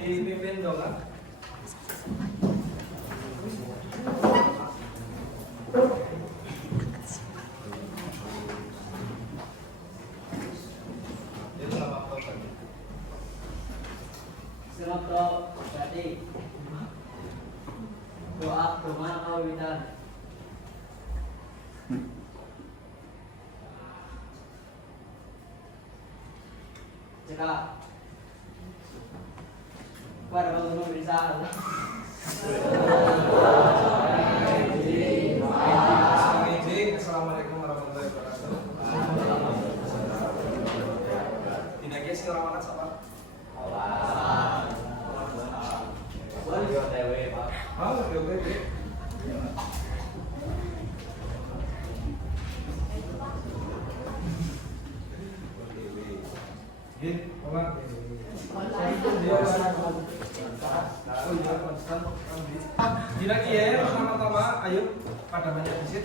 dipimpin dong kan? Silakan berarti doa kawitan. Cekak pada bangun pemirsa. Assalamualaikum warahmatullahi wabarakatuh. Tidak guys, orang makan siapa? Boleh OTW Pak. Oke. Lagi ya, pertama-tama ayo pada banyak visit.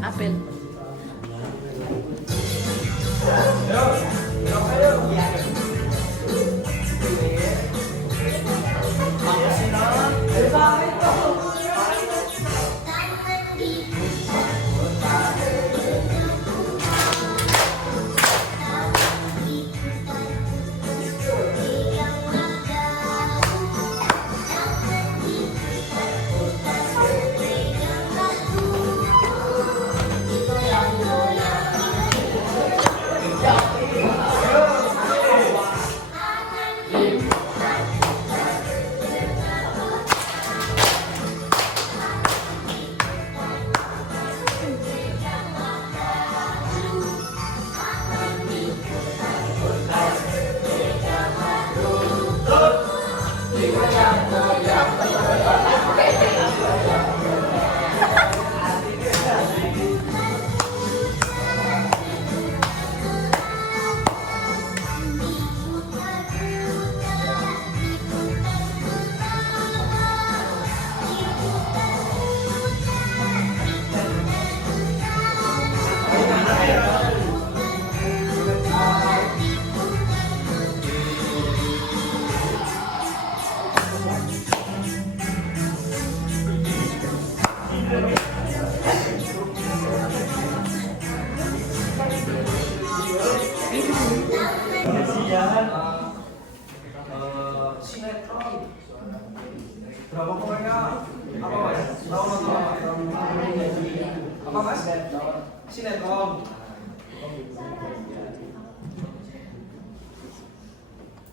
Apel. Sinetron berapa pokoknya apa mas? Tahu nonton apa mas? Sinetron.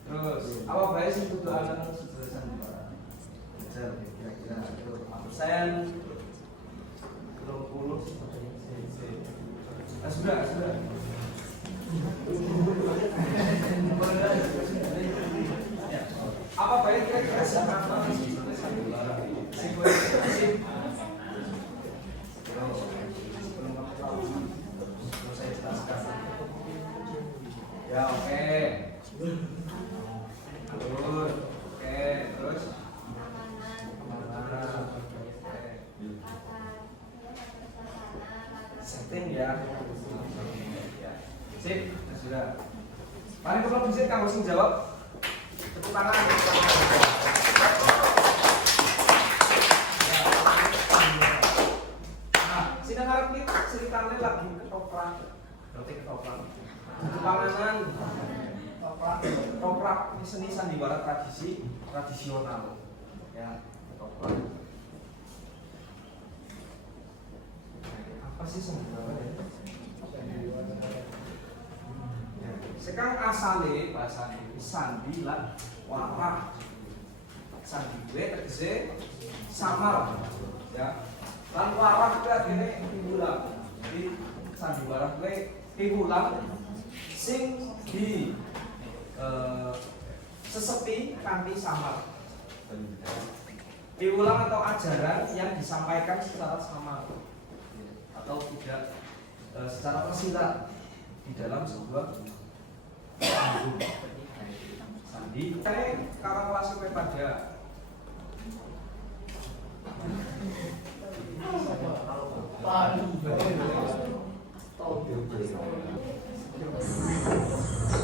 Terus apa baik sih untuk anak sebelasan kira-kira persen 20 sudah apa baik kira-kira siapa ya oke terus setting ya sip sudah paling perlu bisa kamu sing jawab tepuk tangan. Sidang harap ini ceritanya lagi ketoprak berarti ketoprak panganan ketoprak ini seni sandiwara tradisional ya ketoprak apa sih sebenarnya ya sekarang asale bahasa sandi lan warah sandi gue tegese samar ya lan warah itu artinya piwulang jadi sandiwara gue piwulang sing di sesepi kanthi samar piwulang atau ajaran yang disampaikan secara samar atau tidak secara tersirat di dalam sebuah album. Sandi. Ini kakak kelas kowe pada.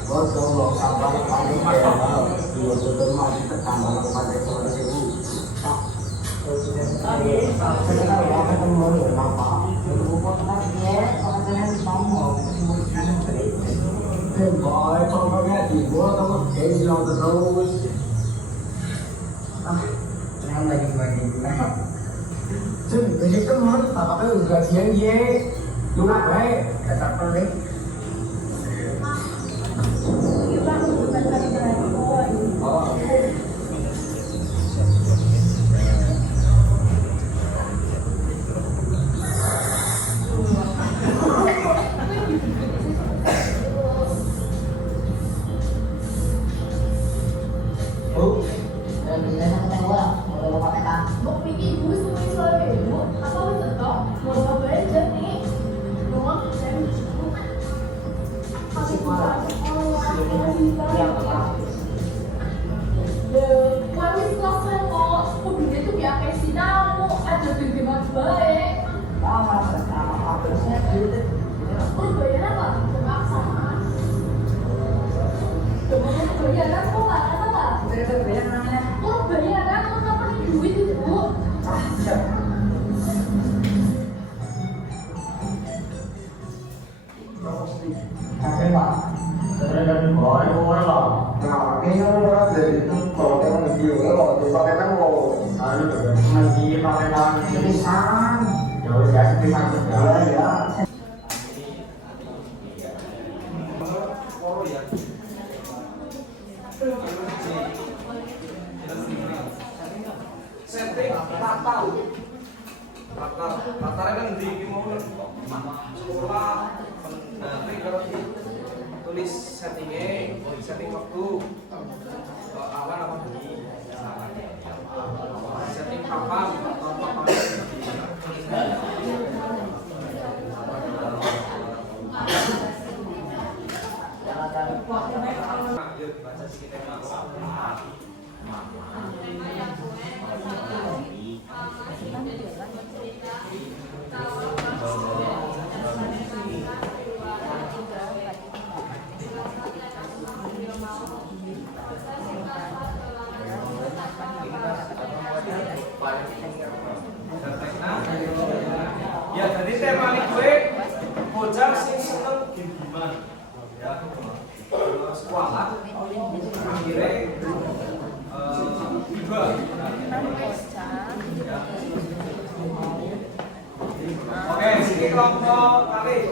Kalau sabar paling mahal, dua juta masih tertambah kepada seorang ibu. Boy, pokoknya dibuat kamu jadi long terus. Yang lagi jadi begitu kan, apa udah siang ye, lunak baik, tetap pelik. Setting latar kan di mau sekolah nanti kalau tulis setting waktu awan apa bunyi setting kapan atau apa yuk baca sedikit ya jadi tema ini gue bocah sing seneng game-gamean ya sekolah akhirnya tiba oke sini kelompok kali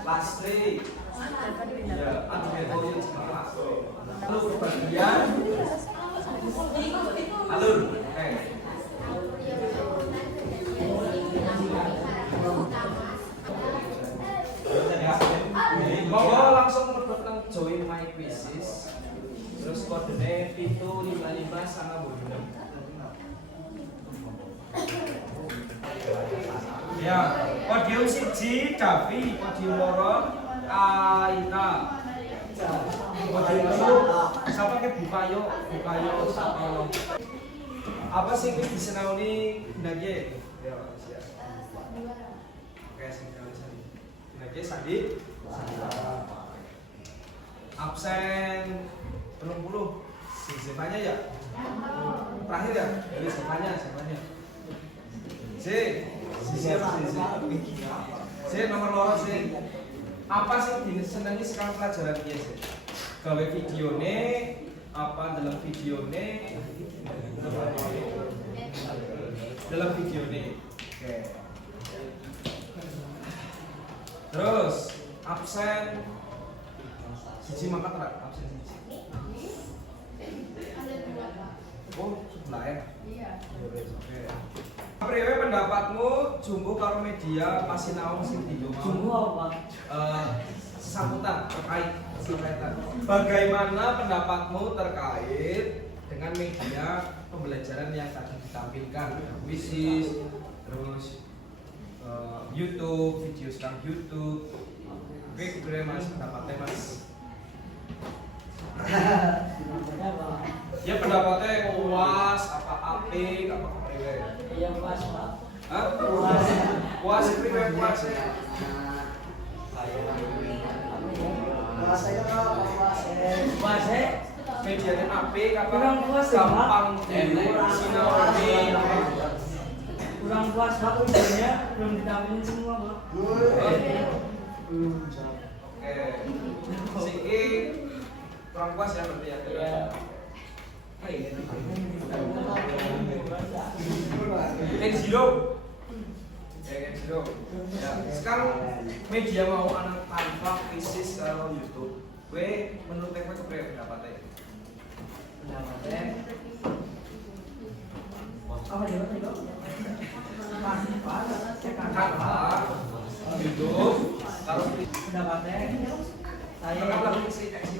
Lastri ya lalu bagian alur monggo langsung mlebet nang join my quizzes terus kodene 755 sama bonus ya podium 1 Davi podium 2 Aina podium 3 siapa ke Bukayo apa sih yang disenangi Nage ya siap oke sing kalian Nage Sandi absen 20 siapanya ya terakhir ya dari siapanya Si nomor 2 sih. Apa sih disenangi sekarang pelajaran dia sih? Gawe videone apa dalam videone? Dalam videone. Oke. Terus absen siji mangkat ra absen siji. Oh, sebelah ya. Iya. Oke. Priwe pendapatmu jumbo karo media pasinaon sing dienggo mau? Jumbo apa, Pak? Sambutan terkait berkaitan. Bagaimana pendapatmu terkait dengan media pembelajaran yang tadi ditampilkan, Quizzes, terus YouTube, video sekarang YouTube. Oke, kira mas pendapatnya mas. Ya pendapatnya puas, apa apik, apa priwe? Iya, puas, Pak. Hah? Puas priwe puas ya. Puas aja, Pak. Puas ya? Medianya apik apa Kurang puas ya, Pak. gampang sinaroni. Kurang puas, Pak. Ujiannya belum ditampilin semua, Pak. Oke. Siki kurang puas ya berarti ya. Iya. Zero. Zero. Ya, sekarang media mau anak tanpa krisis kalau YouTube. Gue menurut gue kepriwe pendapatnya? Pendapatnya apa dia Pak? Tanpa YouTube kalau Pendapatnya saya rekam lagi si rekam.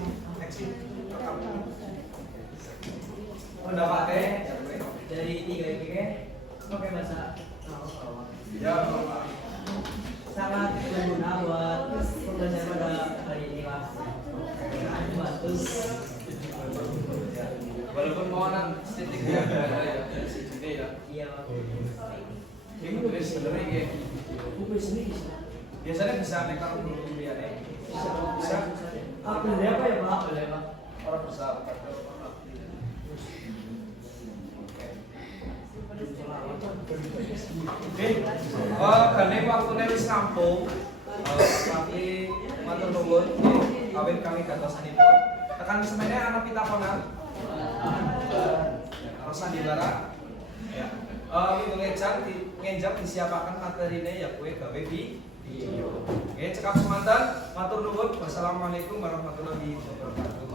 Pendapatnya dari 3 IPK pakai bahasa ya Pak. sangat berguna buat pembelajaran pada hari ini, Pak. Bantu. Walaupun mau anak titik ya, sini ya. Iya, Pak. Ini tulis sebenarnya kayak Buku sendiri. biasanya bisa nekar dulu kuliah nih. Bisa. Beli apa ya, Pak? Beli apa? Orang bisa. Oke. Gane waktune wis rampung. Tapi matur nuwun kawin kami gantosanipun. Tekan semene ana pitakonan. Terus sandiwara. Ya. Minggu ngenjak disiapakan materinya ya kue gawe video. Oke, cekap semantan. Matur nuwun. Wassalamualaikum warahmatullahi wabarakatuh.